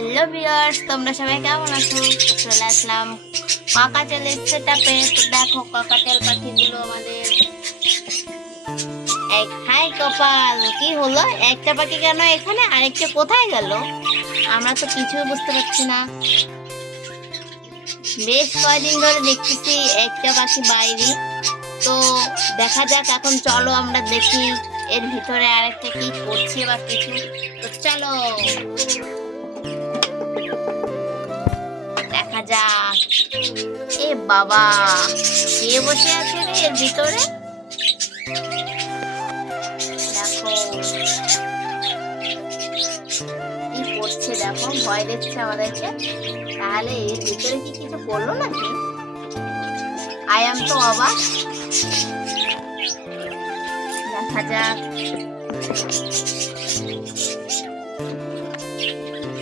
Hello viewers, তোমরা সবাই কেমন আছো? চলে আসলাম কাকাতেলের সেটআপে। তো দেখো কাকাতেল পাখিগুলো আমাদের এক হাই কপাল, কি হলো? একটা পাখি কেন এখানে, আরেকটা কোথায় গেল? আমরা তো কিছুই বুঝতে পারছি না। বেশ কয়দিন ধরে দেখতেছি একটা পাখি বাইরে। তো দেখা যাক, এখন চলো আমরা দেখি এর ভিতরে আরেকটা কি করছে বা কিছু। তো চলো দেখা যাক। এ বাবা, কে বসে আছে রে এর ভিতরে? দেখো কি করছে, দেখো ভয় দিচ্ছে আমাদেরকে। তাহলে এর ভিতরে কি কিছু করলো নাকি? আই তো অবাক। দেখা যাক,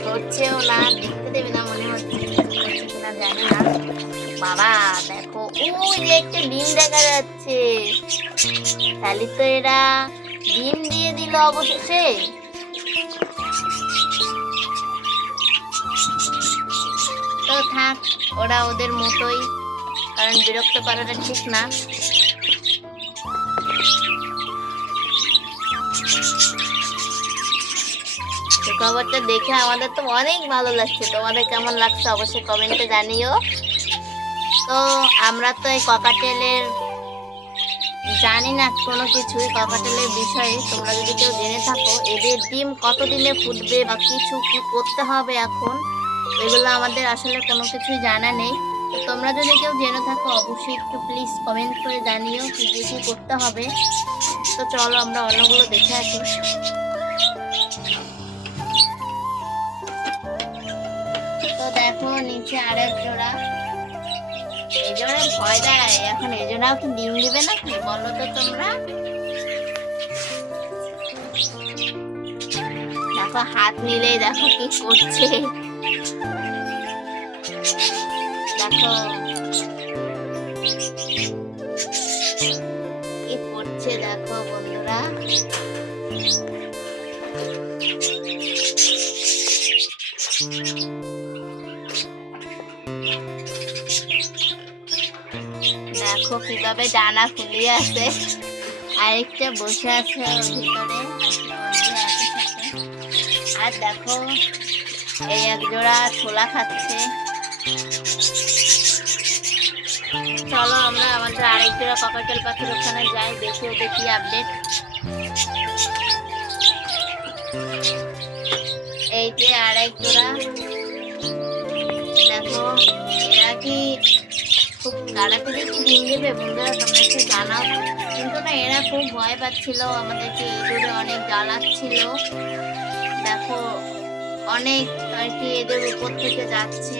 হচ্ছেও না, দেখতে দেবে না মনে হচ্ছে, কিনা জানি না। বাবা দেখো, ওই যে একটা ডিম দেখা যাচ্ছে। তাহলে তো এরা ডিম দিয়ে দিল অবশেষে। তো থাক, ওরা ওদের মতোই, কারণ বিরক্ত করাটা ঠিক না। খবরটা দেখে আমাদের তো অনেক ভালো লাগছে। তোমাদের কেমন লাগছে অবশ্যই কমেন্টে জানিও। তো আমরা তো এই ককাটেলের জানি না কোনো কিছুই, ককাটেলের বিষয়ে। তোমরা যদি কেউ জেনে থাকো এদের ডিম কতদিনে ফুটবে বা কিছু কি করতে হবে এখন, এগুলো আমাদের আসলে কোনো কিছুই জানা নেই। তো তোমরা যদি কেউ জেনে থাকো অবশ্যই একটু প্লিজ কমেন্ট করে জানিও কি দিয়ে কি করতে হবে। তো চলো আমরা অন্যগুলো দেখে আসি। তো দেখো নিচে আরেক জোড়া। এই জোড়া ভয় দেয় এখন, এই জোড়াও কি ডিম দিবে নাকি বলো তো তোমরা? দেখো হাত নিলেই দেখো কি করছে। দেখো কি করছে, দেখো বন্ধুরা। দেখো কিভাবে ডানা ফুলিয়ে আছে, আরেকটা বসে আছে ওর ভিতরে, আর দেখো এই এক জোড়া ছোলা খাচ্ছে। চলো আমরা আমাদের আরেক জোড়া ককাটেল পাখির ওখানে যাই, দেখি ওদের কি আপডেট। এই যে আরেক জোড়া, দেখো এরা কি খুব তাড়াতাড়ি কি ডিম দেবে বন্ধুরা? তোমরা একটু জানাও। কিন্তু না, এরা খুব ভয় পাচ্ছিল আমাদেরকে, ইঁদুরে অনেক জ্বালাচ্ছিল। দেখো অনেক আর কি এদের উপর থেকে যাচ্ছে।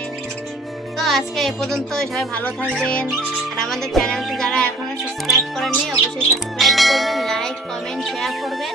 তো আজকে এ পর্যন্ত, সবাই ভালো থাকবেন। আর আমাদের চ্যানেলটি যারা এখনো সাবস্ক্রাইব করেননি অবশ্যই সাবস্ক্রাইব করবেন, লাইক কমেন্ট শেয়ার করবেন।